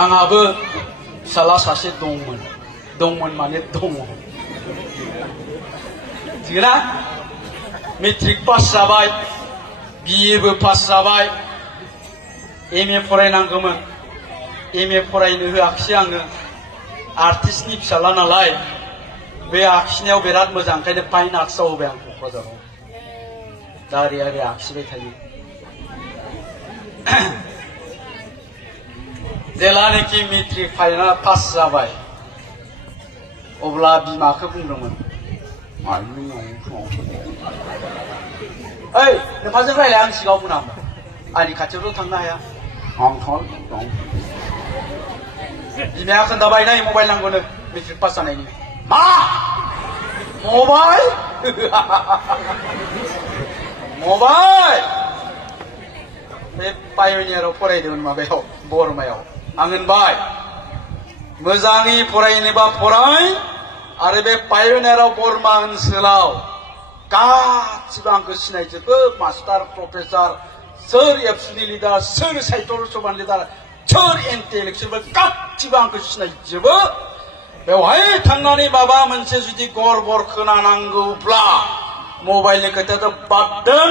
आंहाबो फिसाला सासे दंमोन माने दङ थिगना मेट्रिक पास जाबाय बिएबो पास जाबाय एमए फरायनांगौमोन एमए फरायनो होआखिसै आङो आर्टिस्टनि फिसाला नालाय बे आखिनायाव बिराद मोजां ओंखायनो फाइन आर्ट्सआव होबाय आं क'क्राझाराव दा ओरै आखिबाय थायो जेलानाखि मेट्रिक फाइनाल पास जाबाय अब्ला बिमाखौ बुंदोंमोन ओइ नोंहाजों रायलाय आं सिगाङाव बुंना आंनि खाथियावथ' थांनो हाया आं बिमाया खोन्थाबाय नै मबाइल नांगौनो मेट्रिक पास जानायनि मा मबाइल मबाइल बे पायनियाराव फरायदोंमोन माबायाव बरमायाव आं होनबाय मोजाङै फरायनोबा फराय आरो बे पायनियाराव बरमा ओनसोलाव गासिबो आंखौ सिनायजोबो मास्टार प्रफेसर सोर एबसुनि लिडार सोर साहित्य सभानि लिडार सोर इन्टेलेक्सुयेल गासिबो आंखौ सिनायजोबो बेवहाय थांनानै माबा मोनसे जुदि गड़बड़ खोनानांगौब्ला मबाइलनि खोथायाथ' बाद दोन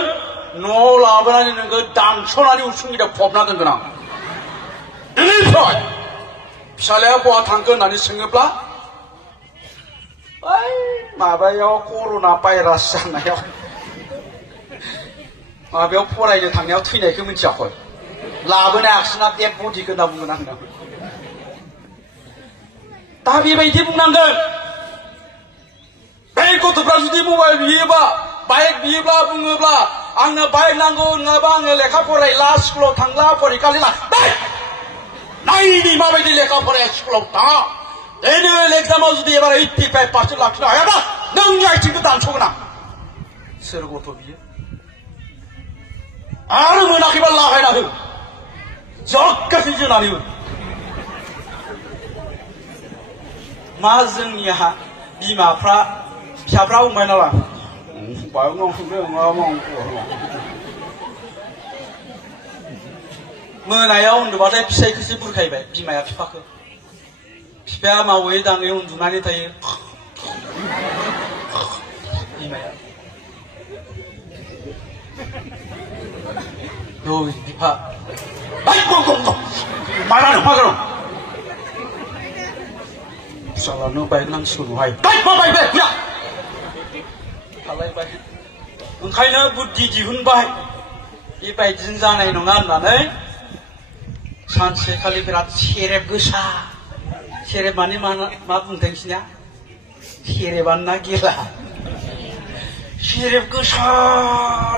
न'आव लाबोनानै नोंखौ दानस'नानै उसुंगिदा फबना दोनगोन आं बेनिफ्राय फिसालाया बहा थांखो होननानै सोङोब्ला ओइ माबायाव कर'ना भाइरास जानायाव माबायाव फरायनो थांनायाव थैनायखौ मिथियाखै लाबोनो हायाखिसैना डेड बडिखौ होनना बुंगोन आं दा बेबायदि बुंनांगोन बे गथ'फ्रा जुदि मबाइल बियोबा बाइक बियोब्ला बुङोब्ला आंनो बाइक नांगौ नङाबा आङो लेखा फरायला स्कुलाव थांला फरिखा लिरला नायनि माबायदि लेखा फराया स्कुलाव थाङा एनुवेल एग्जामाव जुदि एबार 85% लाखिनो हायाबा नोंनि आथिंखौ दानस'गोन आं सोर गथ' बियो आरो मोनाखैबा लागायना हो जगासै जोनानै हो मा जोंनिहा बिमाफ्रा फिसाफ्रा बुंबाय नालाय मोनायाव उन्दुबाथाय फिसाइखौसो बुरखायबाय बिमाया बिफाखौ बिफाया मावै दाङै उन्दुनानै थायो बिमाया बिफा फिसालानो बाइक नांसिगौहाय खालायबाय ओंखायनो बुद्धि दिहुनबाय बेबायदिनो जानाय नङा होननानै सानसेखालि बिराद सेरेब गोसा सेरेब माने मा बुंदों नोंसिना सेरेबानो ना गेला सेरेब गोसा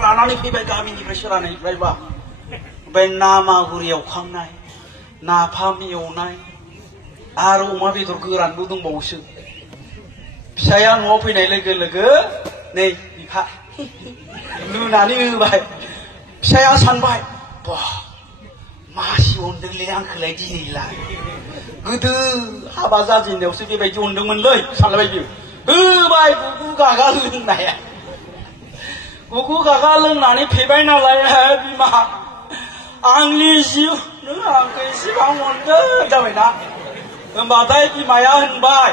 लानानै फैबाय गामिनिफ्राय सोरानिफ्रायबा ओमफ्राय ना मागुर एवखांनाय नाफाम एवनाय आरो अमा बेदर गोरानबो दंबावोसो फिसाया न'आव फैनाय लोगो लोगो नै बिफा लुनानै होबाय फिसाया सानबाय मासि अनदोंलै आंखौलाय दिनैलाय गोदो हाबा जाजेननायावसो बेबायदि अनदोंमोनलै सानलायबाय बियो होबाय गुगु गागा लोंनाया गुगु गागा लोंनानै फेबाय नालाय बिमा आंनि जिउ नों आंखौ एसेबां अनदों जाबायना होनबाथाय बिमाया होनबाय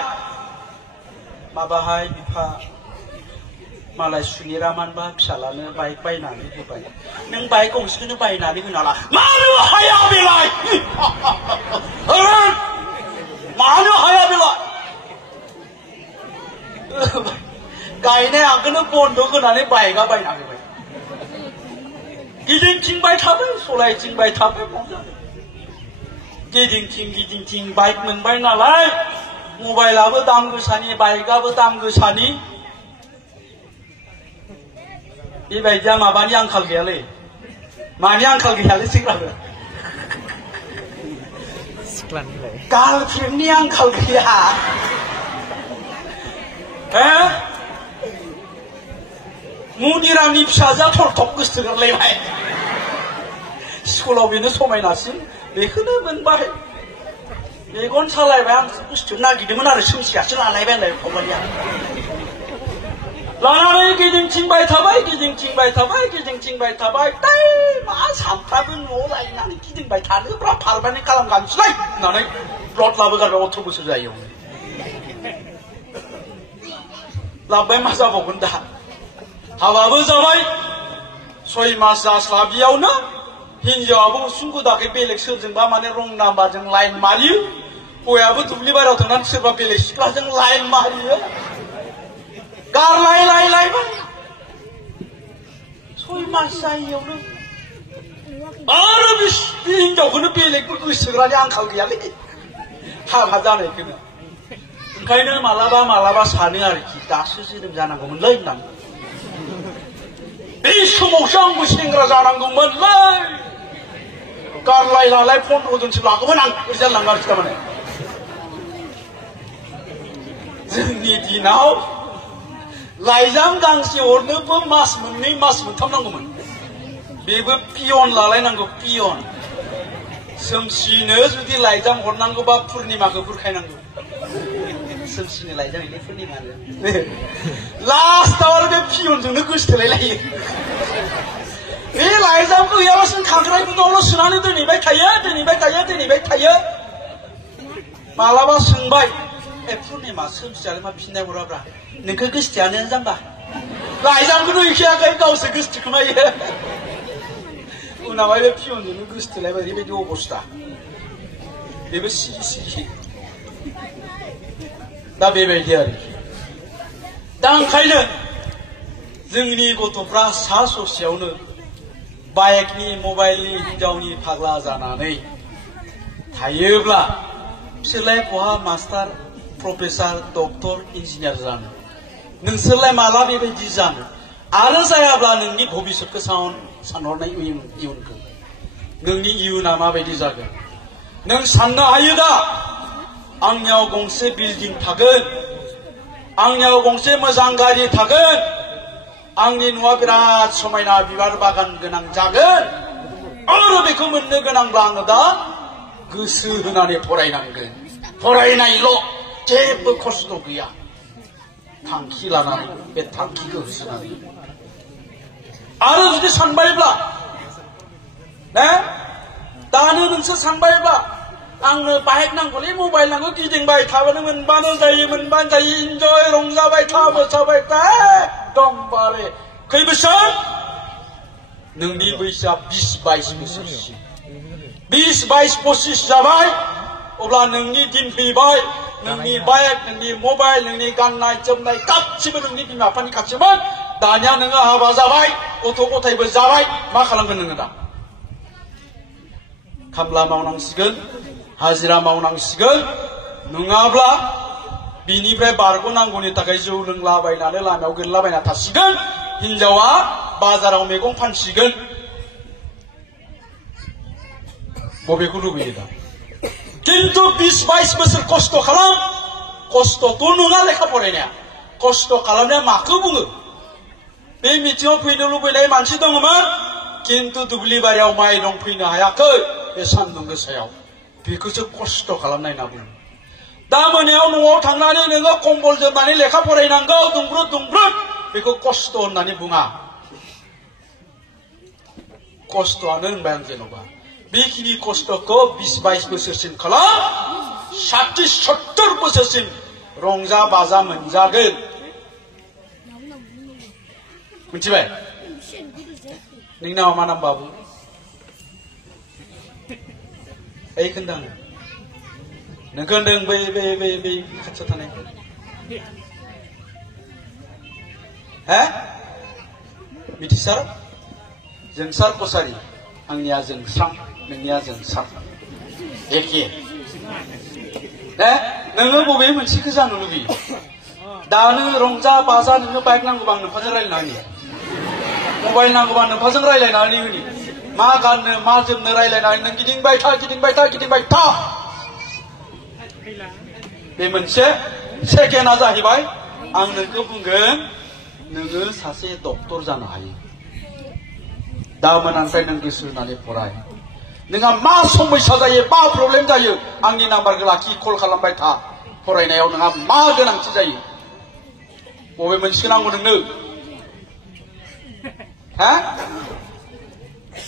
माबाहाय बिफा मालाय सुनिरामानबा फिसालानो बाइक बायनानै होबाय नों बाइक गंसेखौनो बायनानै होनाला मानो हाया बेलाय मानो हाया बेलाय गायनाय आगोलनो बन्द होनानै बाइकआ बायना होबाय गिदिंथिंबाय थाबाय सलायथिंबाय थाबाय गिदिंथिं बाइक मोनबाय नालाय मबाइलाबो दाम गोसानि बाइकआबो दाम गोसानि बेबायदिया माबानि आंखाल गैयालै मानि आंखाल गैयालै सिख्लाफोर गार्लफ्रेन्डनि आंखाल गैया मुदिरामनि फिसाजोआ थरथब गोसोगारलायबाय स्कुलाव बेनो समायनासिन बेखौनो मोनबाय मेगन सालायबाय आं बुस्थु नागिरदोंमोन आरो सोमसियासो लालायबाय होनलाय फंबाया लानानै गिदिंथिंबाय थाबाय गिदिंथिंबाय थाबाय गिदिंथिंबाय थाबाय ताइ मा सानफ्रामबो न'आव लायनानै गिदिंबाय थानोब्रा पारमानेन्ट खालामगानोसैलाय होननानै प्लट लाबोगारबाय 18 बोसोर जायो लाबबाय मा जाबावगोन दा हाबाबो जाबाय 6 मास जास्लाबियावनो हिनजावाबो उसुं गोदाखै बेलेग सोरजोंबा माने रं नाम्बारजों लाइन मारियो हौवायाबो दुब्लि बारियाव थांनानै सोरबा बेलेग सिख्लाजों लाइन मारियो गारलायलायलायबाय 6 मास जायैयावनो आरो बे हिनजावखौनो बेलेगबो गोसोग्रानि आंखाल गैयालै हाबा जानायखौनो ओंखायनो मालाबा मालाबा सानो आरोखि दासो जोनोम जानांगौमोनलै होननानै बे समावसो आंबो सेंग्रा जानांगौमोनलै गारलायलालाय 15 जनसो लागौमोन आं ओरै जालाङो आरोखि थारमाने जोंनि दिनाव लाइजाम गांसे हरनोबो मास मोननै मास मोनथाम नांगौमोन बेबो पियन लालायनांगौ पियन सोमसिनो जुदि लाइजाम हरनांगौबा पुर्निमाखौ बुरखायनांगौ सोमसिनो लाइजाम हैनाय पुर्निमा लास्टआव आरो बे पियनजोंनो गोसोथोलायलायो बे लाइजामखौ गैयालासिनो खांख्राइ गुदुङावल' सोनानै दोनहैबाय थायो मालाबा सोंबाय ए पुर्निमा सोमसियालाय मा फिननाय हराब्रा नोंखौ गोसोथियानो जाम्बा लाइजामखौनो हैखायाखै गावसो गोसोथोखोमायो उनावहाय बे पियनजोंनो गोसोथोलायबाय ओरैबायदि अबस्था बेबो सिगि दा बेबायदि आरोखि दा ओंखायनो जोंनि गथ'फ्रा सा ससेयावनो बाइकनि मबाइलनि हिनजावनि फाग्ला जानानै थायोब्ला बिसोरलाय बहा मास्टार प्रफेसर डक्टर इन्जिनियार जानो नोंसोरलाय माला बेबायदि जानो आरो जायाब्ला नोंनि भबिष्यतखौ सानहरनाय इयुनखौ नोंनि इयुना माबायदि जागोन नों साननो हायो दा आंनियाव गंसे बिल्डिं थागोन आंनियाव गंसे मोजां गारि थागोन आंनि न'आ बिराद समायना बिबार बागान गोनां जागोन आरो बेखौ मोननो गोनांब्ला आङो दा गोसो होनानै फरायनांगोन फरायनायल' जेबो खस्थ' गैया थांखि लानानै बे थांखिखौ होसोनानै आरो जुदि सानबायब्ला दानो नोंसोर सानबायब्ला आंनो बाइक नांगौलै मबाइल नांगौ गिदिंबाय थाबानो मोनबानो जायो इन्जय रंजाबाय था मोसाबाय था एकदमबारे खै बोसोर नोंनि बैसोआ 20-22 बोसोरसिम 20-22-25 जाबाय अब्ला नोंनि दिन फैबाय नोंनि बाइक नोंनि मबाइल नोंनि गाननाय जोमनाय गासिबो नोंनि बिमा बिफानि खाथिमोन दानिया नोङो हाबा जाबाय गथ' गथायबो जाबाय मा खालामगोन नोङो दा खामला मावनांसिगोन हाजिरा मावनांसिगोन नङाब्ला बिनिफ्राय बारग'नांगौनि थाखाय जौ लोंलाबायनानै लामायाव गोलैलाबायना थासिगोन हिनजावा बाजाराव मैगं फानसिगोन बबेखौ लुबैयो दा किन्तु 20-22 बोसोर खस्थ' खालाम खस्थ'थ' नङा लेखा फरायनाया खस्थ' खालामनाया माखौ बुङो बे मिथिङाव फैनो लुबैनाय मानसि दङमोन किन्तु दुब्लि बारियाव माइ दं फैनो हायाखै बे सान्दुं गोसायाव बेखौसो खस्थ' खालामनाय होनना बुङो दा मोनायाव न'आव थांनानै नोङो कम्बल जोमनानै लेखा फरायनांगौ दुंब्रुद बेखौ खस्थ' होननानै बुङा खस्थ'आनो होनबाय आं जेन'बा बेखिनि खस्थ'खौ 20-22 बोसोरसिम खालाम 60-70 बोसोरसिम रंजा बाजा मोनजागोन मिथिबाय नोंनि नामा मा नाम बाबु ओइ खोन्था नोंखौ होनदों बै खाथियाव थानाय मिथिसार जोंसार कसारि आंनिया जोंस्रां नोंनिया जोंसार एखे नोङो बबे मोनसेखौ जानो लुबैयो दानो रंजा बाजा नोङो बाइक नांगौबा आं नोंफाजों रायज्लायनानै मबाइल नांगौबा नोंफाजों रायज्लायनानै होनि मा गाननो मा जोमनो रायज्लायनानै नों गिदिंबाय था बे मोनसे सेकेन्डआ जाहैबाय आं नोंखौ बुंगोन नोङो सासे डक्टर जानो हायो दा मोनानिफ्राय नों गोसो होनानै फराय नोंहा मा समस्या जायो मा प्रब्लेम जायो आंनि नाम्बारखौ लाखि कल खालामबाय था फरायनायाव नोंहा मा गोनांथि जायो बबे मोनसे नांगौ नोंनो हा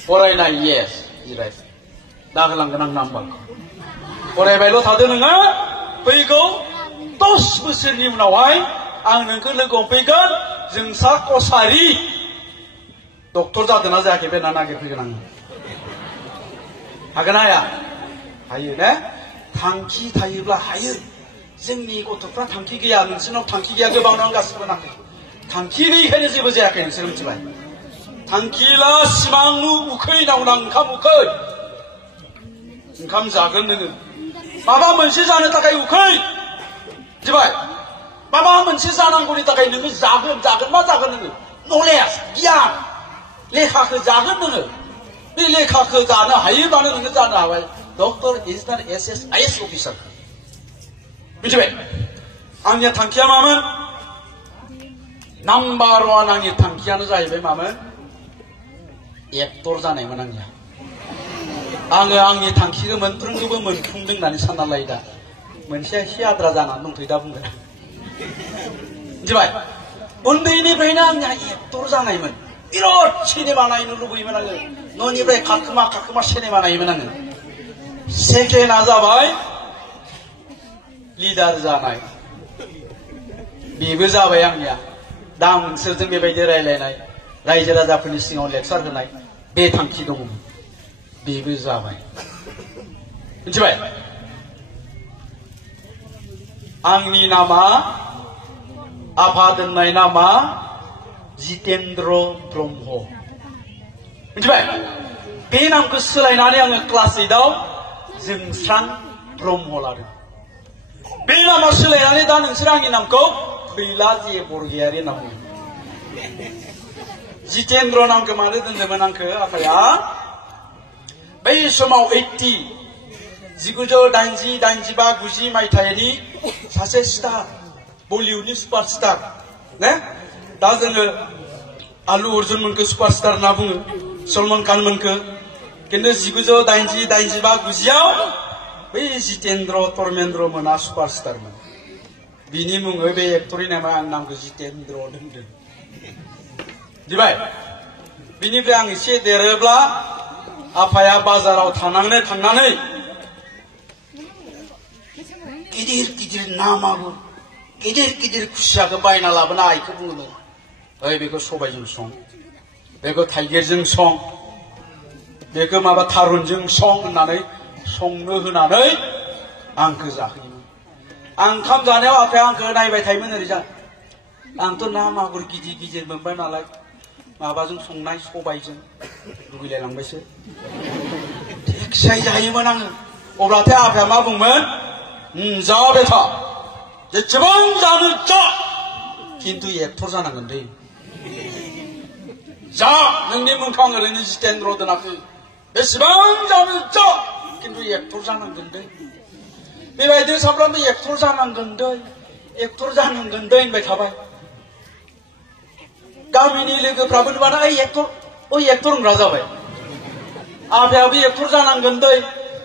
फरायनाय येस जिराय दा होलांगोन आं नाम्बारखौ फरायबायल' थादो नोङो फैगौ 10 बोसोरनि उनावहाय आं नोंखौ लोगो हमफैगोन जोंसा कसारी डक्टर जादोंना जायाखै बे ना नागिरफैगोन आङो हागोन हाया हायो ने थांखि थायोब्ला हायो जोंनि गथ'फ्रा थांखि गैया नोंसोरनाव थांखि गैया गोबां दं गासिबो नाखै थांखि गैयैखायनो जेबो जायाखै नोंसोर मिथिबाय थांखिला सिमां उखै नावना ओंखाम उखै ओंखाम जागोन नोङो माबा मोनसे जानो थाखाय उखै मिथिबाय माबा मोनसे जानांगौनि थाखाय नोङो जागोन मा जागोन नोङो नलेज गियान लेखाखौ जागोन नोङो बे लेखाखौ जानो हायोबानो नोङो जानो हाबाय डक्टर इन्जिनियार SSIS अफिसार मिथिबाय आंनि थांखिया मामोन नाम्बार 1 आंनि थांखियानो जाहैबाय मामोन एक्टर जानायमोन आंनिया आङो आंनि थांखिखौ मोनफ्रोमखौबो मोनफुंदों होननानै सानना लायो दा मोनसे एसे आद्रा जानानै दंथ'यो दा बुंगोन मिथिबाय उन्दैनिफ्रायनो आंनिया एक्टर जानायमोन बिराद सिनेमा नायनो लुबैयोमोन आङो न'निफ्राय खारखोमा सिनेमा नायोमोन आङो सेकेन्डआ जाबाय लिडार जानाय बेबो जाबाय आंनिया दा आं नोंसोरजों बेबायदि रायलायनाय रायजो राजाफोरनि सिगाङाव लेक्सार होनाय बे थांखि दङ बेबो जाबाय मिथिबाय आंनि नामा आफा दोननाय नामा जितेन्द्र ब्रह्म मिथिबाय बे नामखौ सोलायनानै आङो क्लास 8 आव जोंस्रां ब्रह्म लादों बे नामा सोलायनानै दा नोंसोर आंनि नामखौ फैला जे बरगयारि होनना बुङो जितेन्द्र नामखौ मानो दोनदोंमोन आंखौ आफाया बै समाव 1980, 85, 90 मायथाइनि सासे स्टार बलिउडनि सुपारस्टार ने दा जोङो आलु अर्जुन मोनखौ सुपारस्टार होनना बुङो सलमान खान मोनखौ किन्तु 1980, 85, 90आव बै जितेन्द्र धर्मेन्द्र मोना सुपारस्टारमोन बिनि मुङै बे एक्टरनि नामा आं नामखौ जितेन्द्र दोनदों दिबाय बिनिफ्राय आं एसे देरोब्ला आफाया बाजाराव थांनानै गिदिर नामाबो गिदिर खुसियाखौ बायना लाबोना आइखौ बुङोमोन ओइ बेखौ सबायजों सं बेखौ थाइगिरजों सं बेखौ माबा थारुनजों सं होननानै संनो होनानै आंखौ जाहोयोमोन आं ओंखाम जानायाव आफाया आंखौ नायबाय थायोमोन ओरैजा आंथ' ना मागुर गिदिर मोनबाय नालाय माबाजों संनाय सबायजों लुगैलायलांबायसो टेक्साय जायोमोन आङो अब्लाथाय आफाया मा बुंमोन जा बेथा जेसेबां जानो जा किन्तु एक्टर जानांगोन दै जा नोंनि मुंखौ आं ओरैनो जितेन्द्र दोनाखै बेसेबां जानो जा किन्तु एक्टर जानांगोन दै बेबायदिनो साफ्रोमबो एक्टर जानांगोन दै होनबाय थाबाय गामिनि लोगोफ्राबो नुबानो ओइ एक्टर होनग्रा जाबाय आफायाबो एक्टर जानांगोन दै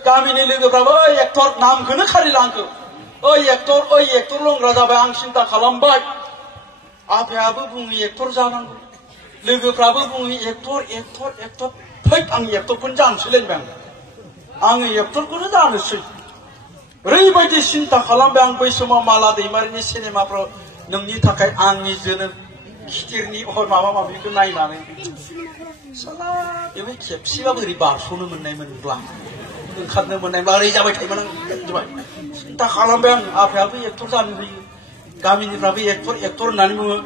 गामिनि लोगोफ्राबो ओइ एक्टर नामखौनो खारिला आंखौ ओइ एक्टर होनग्रा जाबाय आं सिन्ता खालामबाय आफायाबो बुङो एक्टर जानांगौ लोगोफ्राबो बुङो एक्टर फै आं एक्टरखौनो जानोसै लायबाय आङो एक्टरखौनो जानोसै ओरैबायदि सिन्ता खालामबाय आं बै समाव माला दैमारिनि सिनेमाफ्राव नोंनि थाखाय आंनि जोनोम खिथिरनि माबा माबिखौ नायनानै साला बेबो खेबसेबा बोरै बारस'नो मोननायमोनब्ला ओंखारनो मोननायब्ला ओरै जाबाय थायोमोन आं सिन्ता खालामबाय आं आफायाबो एक्टर जानो होयो गामिनिफ्राबो एक्टर होननानै बुङो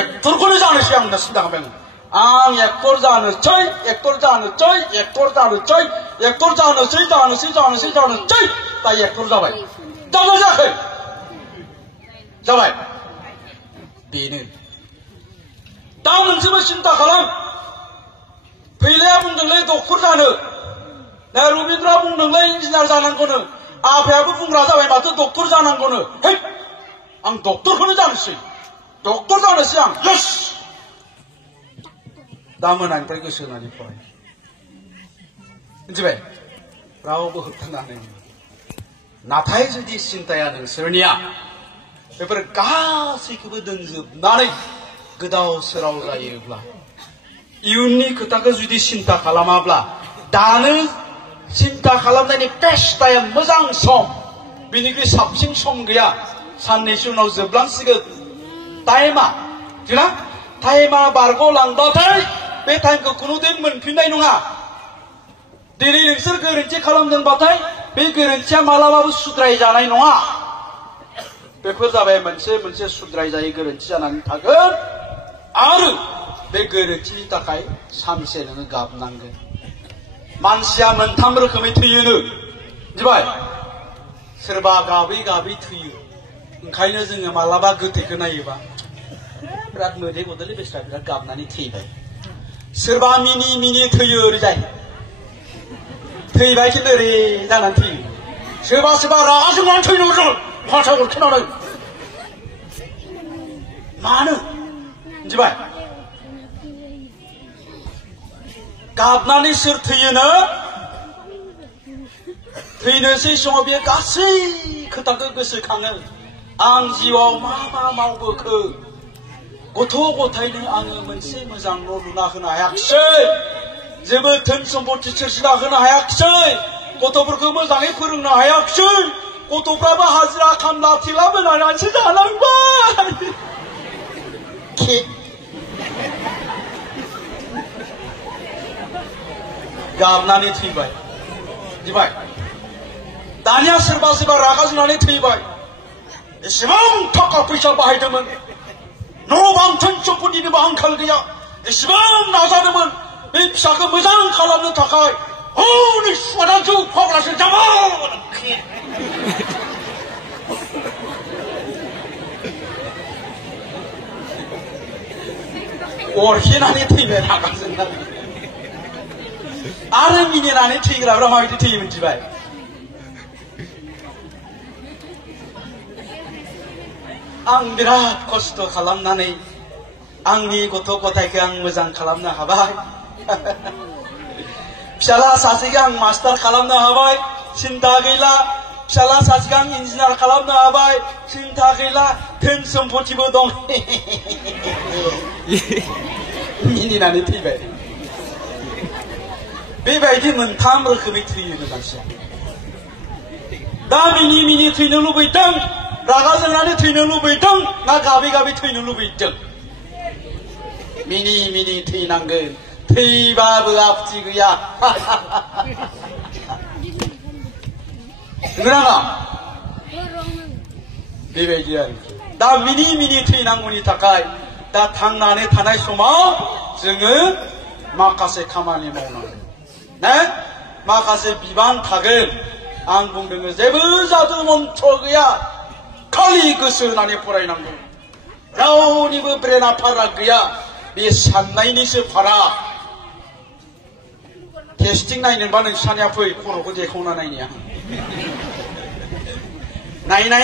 एक्टरखौनो जानोसै आं होनना सिन्ता खालामबाय आं एक्टर जानोसै दा एक्टर जाबाय जाबाय जायाखै जाबाय बेनो दा मोनसेबो सिन्ता खालाम फैलाया बुंदोंलै डक्टर जानो ना रबिन्द्रआ बुंदोंलै इन्जिनियार जानांगौनो आफायाबो बुंग्रा जाबाय माथो डक्टर जानांगौनो है आं डक्टरखौनो जानोसै आं यस दा मोनानिफ्राय गोसो होनानै फराय मिथिबाय रावबो होबथानो हानाय नङा नाथाय जुदि सिन्ताया नोंसोरनिया बेफोर गासैखौबो दोनजोबनानै गोदाव सोराव जायोब्ला इयुननि खोथाखौ जुदि सिन्ता खालामाब्ला दानो सिन्ता खालामनायनि बेस्ट टाइम मोजां सम बिनिख्रुइ साबसिन सम गैया साननैसो उनाव जोबलांसिगोन टाइमा जोंना टाइमा बारग'लांबाथाय बे टाइमखौ खुनुदिन मोनफिननाय नङा दिनै नोंसोर गोरोन्थि खालामदोंबाथाय बे गोरोन्थिया मालाबाबो सुद्राय जानाय नङा बेफोर जाबाय मोनसे मोनसे सुद्राय जायै गोरोन्थि जानानै थागोन आरो बे गोरोन्थिनि थाखाय सानसे नोङो गाबनांगोन मानसिया मोनथाम रोखोमै थैयोनो मिथिबाय सोरबा गाबै गाबै थैयो ओंखायनो जोङो मालाबा गोथैखौ नायोबा बिराद मोदै गदोलै बेस्रा बिराद गाबनानै थैबाय सोरबा मिनि मिनि थैयो ओरैजाय थैबाय खिन्थु ओरै जानानै थैयो सोरबा सोरबा रागा जोंनानै थैनो जों फाथा हरखोनानै मानो मिथिबाय गाबनानै सोर थैयोनो थैनोसै समाव बे गासै खोथाखौ गोसोखाङो आं जिउआव मा मा मावबोखो गथ' गथायनो आङो मोनसे मोजां न' लुना होनो हायाखिसै जेबो धोन सम्पति सोरजिना होनो हायाखिसै गथ'फोरखौ मोजाङै फोरोंनो हायाखिसै गथ'फ्राबो हाजिरा खामला थेला बोनानैसो जानांबाय गाबनानै थैबाय मिथिबाय दानिया सोरबा सोरबा रागा जोंनानै थैबाय एसेबां थाखा फैसा बाहायदोंमोन न' बां धोन सम्पतिनिबो आंखाल गैया एसेबां नाजादोंमोन बे फिसाखौ मोजां खालामनो थाखाय हनै सुवादा जौ फाग्लासो जाबाय अरखेनानै थैबाय रागा जोंनानै आरो मिनिनानै थैग्राफ्रा माबायदि थैयो मिथिबाय आं बिराद खस्थ' खालामनानै आंनि गथ' गथायखौ आं मोजां खालामनो हाबाय फिसाला सासेखौ आं मास्टार खालामनो हाबाय सिन्था गैला फिसाला सासेखौ आं इन्जिनियार खालामनो हाबाय सिन्था गैला धोन सम्पतिबो दं मिनिनानै थैबाय बेबायदि मोनथाम रोखोमै थैयोनो मानसिया दा मिनि मिनि थैनो लुबैदों रागा जोंनानै थैनो लुबैदों ना गाबै गाबै थैनो लुबैदों मिनि मिनि थैनांगोन थैबाबो आपत्ति गैया नङा बेबायदि आरोखि दा मिनि मिनि थैनांगौनि थाखाय दा थांनानै थानाय समाव जोङो माखासे खामानि मावनांगोन ना माखासे बिबान थागोन आं बुंदों जेबो जादु मन्त्र गैया खालि गोसो होनानै फरायनांगौ रावनिबो ब्रेना फाराग गैया बे साननायनिसो फाराग टेस्टिं नायनोबा नोंसानिया फै खर'खौ देखावना नायनाया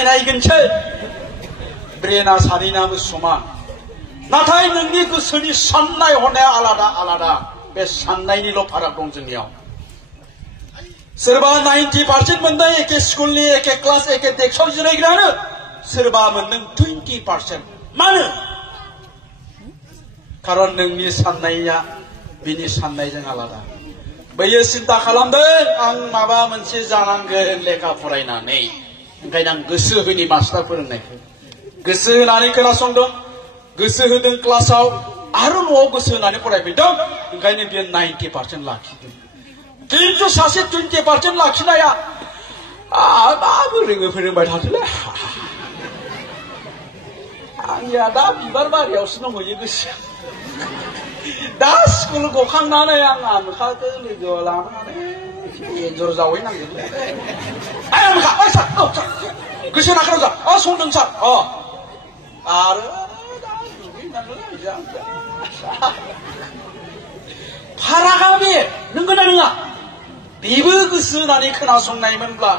नायगोनसो ब्रेना सानैनाबो समान नाथाय नोंनि गोसोनि साननाय हनाया आलादा आलादा बे साननायनिल' फाराग दं जोंनियाव सोरबा 90% मोनदों एखे स्कुलनि एखे क्लास एखे डेस्कआव जिरायग्रानो सोरबा मोनदों 20% मानो खारन नोंनि साननाया बिनि साननायजों आलादा बैयो सिन्ता खालामदों आं माबा मोनसे जानांगोन लेखा फरायनानै ओंखायनो आं गोसो होनि मास्टार फोरोंनायखौ गोसो होनानै खोनासंदों गोसो होदों क्लासाव आरो न'आव गोसो होनानै फरायफैदों ओंखायनो बियो 90% लाखिदों खिन्थु सासे 20% लाखिनाया माबो रोङो फोरोंबाय थाथोलै आंनिया दा बिबार बारियावसो दंहैयो गोसोआ दा स्कुल गखांनानै आं आमोखाखौ लोगोआव लानानै एन्जर जावहैनांगोनलै गोसो होना सार संदों सार आरो फारागा बे नंगौना नङा बेबो गोसो होनानै खोनासंनायमोनब्ला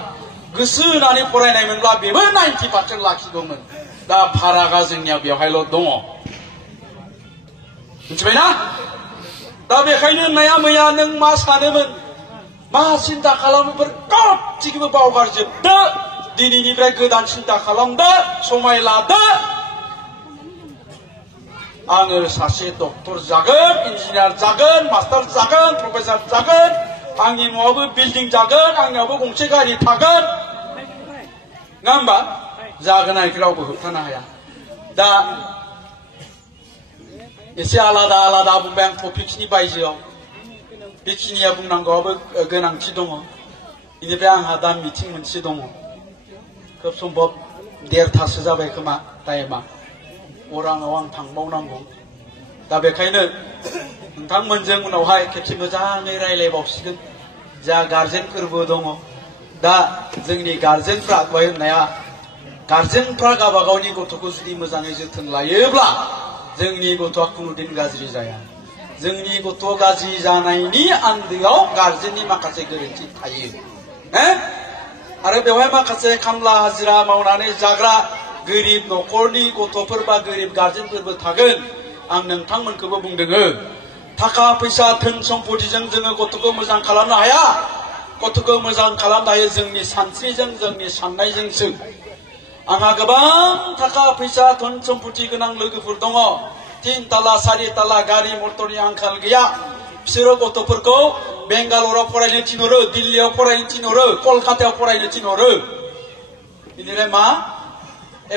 गोसो होनानै फरायनायमोनब्ला बेबो 90% लाखिगौमोन दा फारागा जोंनिया बेवहायल' दङ मिथिबायना दा बेखायनो नाया मैया नों मा सानोमोन मा सिन्ता खालामोफोर गासैखौबो बावगारजोबदो दिनैनिफ्राय गोदान सिन्था खालामदो समाय लादो आङो सासे डक्टर जागोन इन्जिनियार जागोन मास्टार जागोन प्रफेसर जागोन आंनि न'आवबो बिल्डिं जागोन आंनियावबो गंसे गारि थागोन नङा होमबा जागोन आरोखि रावबो होबथानो हाया दा एसे आलादा आलादा बुंबाय आं टपिक्सनि बायजोआव बेखिनिया बुंनांगौआबो गोनांथि दङ बेनिफ्राय आंहा दा मिटिं मोनसे दङ खोब सम्भब 1:30 जाबाय खोमा टाइमा अराङाव आं थांबावनांगौ दा बेखायनो नोंथांमोनजों उनावहाय खेबसे मोजाङै रायलायबावसिगोन जा गार्जेनफोरबो दङ दा जोंनि गार्जेनफ्रा दहाय होननाया गार्जेनफ्रा गावबा गावनि गथ'खौ जुदि मोजाङै जोथोन लायोब्ला जोंनि गथ'आ खुनुदिन गाज्रि जाया जोंनि गथ' गाज्रि जानायनि आन्दोआव गार्जेननि माखासे गोरोन्थि थायो आरो बेवहाय माखासे खामला हाजिरा मावनानै जाग्रा गोरिब न'खरनि गथ'फोर बा गोरिब गार्जेनफोरबो थागोन आं नोंथांमोनखौबो बुंदों थाखा फैसा धोन सम्पतिजों जोङो गथ'खौ मोजां खालामनो हाया गथ'खौ मोजां खालामनो हायो जोंनि सानस्रिजों जोंनि साननायजोंसो आंहा गोबां थाखा फैसा धन सम्पति गोनां लोगोफोर दङ 3 ताला 4 ताला गारि मटरनि आंखाल गैया बिसोरो गथ'फोरखौ बेंगालराव फरायनो थिनहरो दिल्लीयाव फरायनो थिनहरो कलकातायाव फरायनो थिनहरो बेनिफ्राय मा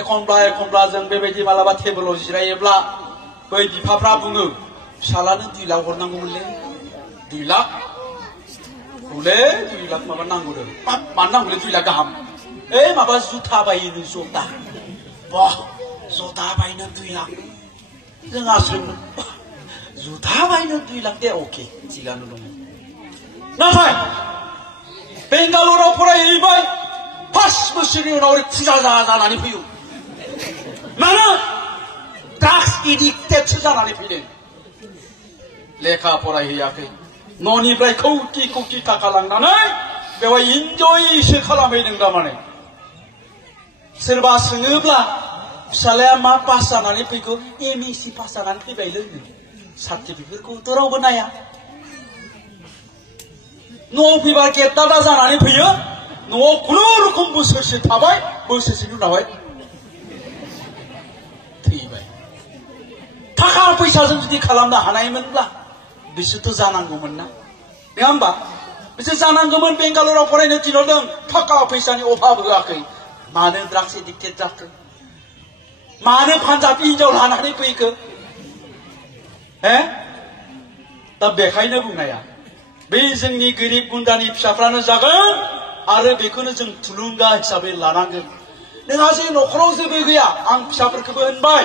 एखनब्ला जों बेबायदि मालाबा टेबोलाव जिरायोब्ला बै बिफाफ्रा बुङो फिसालानो 2 लाख हरनांगौमोनलै 2 लाख हले 2 लाख माबा नांगौ मानो नांगौलै 2 लाख गाहाम माबा जुथा बायनो जता बाह जता बायनो 2 लाख जोंहा सोंनो जुथा बायनो 2 लाख दे अके थिगानो दङ नाथाय बेंगालराव फरायहैबाय 5 बोसोरनि उनाव फुजा जानानै फैयो मानो ड्राग्स एडिक्टेडसो जानानै फैदों लेखा फरायहैयाखै न'निफ्राय कौटि थाखा लांनानै बेवहाय इन्जयसो खालामहैदों थारमाने सोरबा सोङोब्ला फिसालाया मा पास जानानै फैखो MSc पास जानानै फैबायलै सार्टिफिकेटखौथ' रावबो नाया न'आव फैबा गेटदादा जानानै फैयो न'आव खुनुरुखुम बोसोरसे थाबाय बोसोरसेनि उनावहाय थैबाय थाखा फैसाजों जुदि खालामनो हानायमोनब्ला बिसोरथ' जानांगौमोन ना नङा होमबा बिसोर जानांगौमोन बेंगालराव फरायनो थिनहरदों थाखा फैसानि अभाब होआखै मानो ड्राग्स एडिक्टेड जाखो मानो पान्जाबि हिनजाव लानानै फैखो दा बेखायनो बुंनाया बे जोंनि गोरिब गुन्द्रानि फिसाफ्रानो जागोन आरो बेखौनो जों थुलुंगा हिसाबै लानांगोन नोंहा जे न'खराव जेबो गैया आं फिसाफोरखौबो होनबाय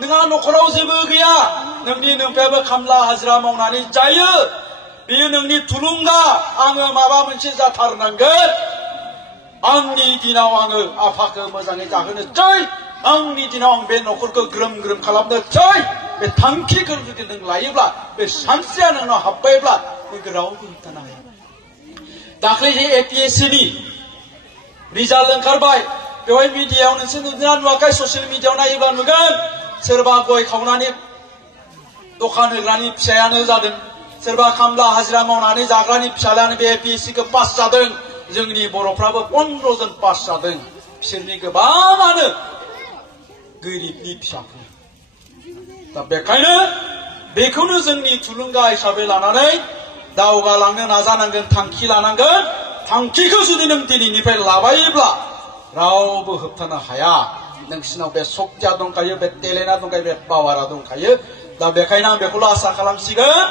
नोंहा न'खराव जेबो गैया नोंनि नोंफ्रायाबो खामला हाजिरा मावनानै जायो बेयो नोंनि थुलुंगा आङो माबा मोनसे जाथारनांगोन आंनि दिनाव आङो आफाखौ मोजाङै जाहोनोसै आंनि दिनाव आं बे न'खरखौ ग्रोम ग्रोम खालामनोसै बे थांखिखौ जुदि नों लायोब्ला बे सानस्रिया नोंनाव हाबबायब्ला बेखौ रावबो होबथानो हाया दाख्लै जे APSCनि रिजाल्ट ओंखारबाय बेवहाय मिडियायाव नोंसोर नुदोंना नुवाखै ससियेल मिडियायाव नायोब्ला नुगोन सोरबा गय खावनानै दखान होग्रानि फिसायानो जादों सोरबा खामला हाजिरा मावनानै जाग्रानि फिसालायानो बे APSCखौ पास जादों जोंनि बर'फ्राबो 15 जन पास जादों बिसोरनि गोबाङानो गोरिबनि फिसाफोर दा बेखायनो बेखौनो जोंनि थुलुंगा हिसाबै लानानै दावगालांनो नाजानांगोन थांखि लानांगोन थांखिखौ जुदि नों दिनैनिफ्राय लाबायोब्ला रावबो होबथानो हाया नोंसिनाव बे सक्तिया दंखायो बे टेलेन्टआ दंखायो बे पावारा दंखायो दा बेखायनो आं बेखौल' आसा खालामसिगोन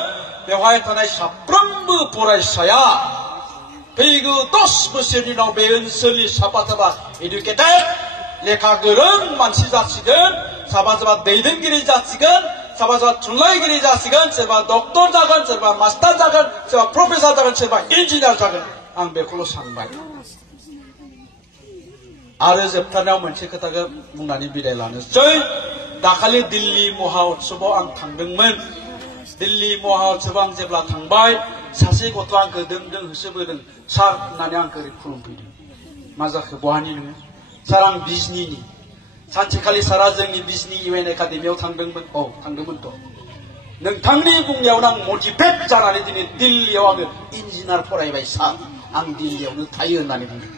बेवहाय थानाय साफ्रोमबो फरायसाया फैगौ 10 बोसोरनि उनाव बे ओनसोलनि साफा साफा एडुकेटेड लेखा गोरों मानसि जासिगोन साफा साफा दैदेनगिरि जासिगोन साफा साफा थुनलाइगिरि जासिगोन सोरबा डक्टर जागोन सोरबा मास्टार जागोन सोरबा प्रफेसर जागोन सोरबा इन्जिनियार जागोन आं बेखौल' सानबाय आरो जोबथारनायाव मोनसे खोथाखौ बुंनानै बिदाय लानोसै दाखालि दिल्ली महा उत्सवआव आं थांदोंमोन दिल्ली महा उत्सवआव आं जेब्ला थांबाय सासे गथ'आ आंखौ दों होसोबोदों सार होननानै आंखौ खुलुमफैदों मा जाखो बहानि नोङो सार आं बिजनीनि सानसेखालि सारा जोंनि बिजनी UN एकाडेमियाव थांदोंमोन थांदोंमोनथ' नोंथांनि बुंनायावनो आं मटिभेट जानानै दिनै दिल्लीयाव आङो इन्जिनियार फरायबाय सार आं दिल्लीयावनो थायो होननानै बुंदों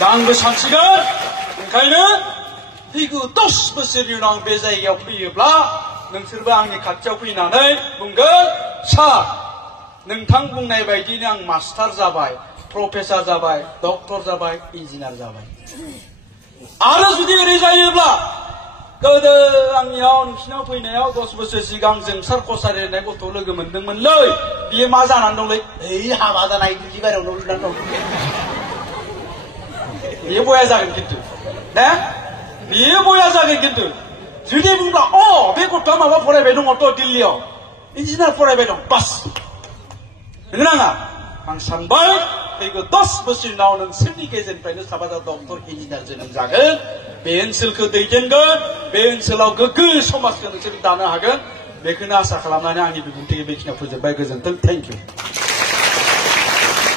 दा आंबो सानसिगोन ओंखायनो फैगौ 10 बोसोरनि उनाव बे जायगायाव फैयोब्ला नोंसोरबो आंनि खाथियाव फैनानै बुंगोन सार नोंथां बुंनाय बायदिनो आं मास्टार जाबाय प्रफेसर जाबाय डक्टर जाबाय इन्जिनियार जाबाय आरो जुदि ओरै जायोब्ला गोदो आंनियाव नोंसिनाव फैनायाव 10 बोसोर सिगां जोंसार कसारि होननाय गथ' लोगो मोनदोंमोनलै बियो मा जानानै दंलै ओइ हाबा जानाय दुब्लि बारियाव न' लुनानै दं बियो बया जागोन खिन्थु ना बियो बया जागोन खिन्थु जुदि बुंब्ला बे गथ'आ माबा फरायबाय दङथ' दिल्लीयाव इन्जिनियार फरायबाय दं बास नंगौ नाङा आं सानबाय फैगौ 10 बोसोरनि उनाव नोंसोरनि गेजेरनिफ्रायनो साबा डक्टर इन्जिनियार जोनोम जागोन बे ओनसोलखौ दैदेनगोन बे ओनसोलाव गोग्गो समाजखौ नोंसोर दानो हागोन बेखौनो आसा खालामनानै आंनि बिबुंथिखौ बेखिनियाव फोजोबबाय गोजोन्थों थेंक इउ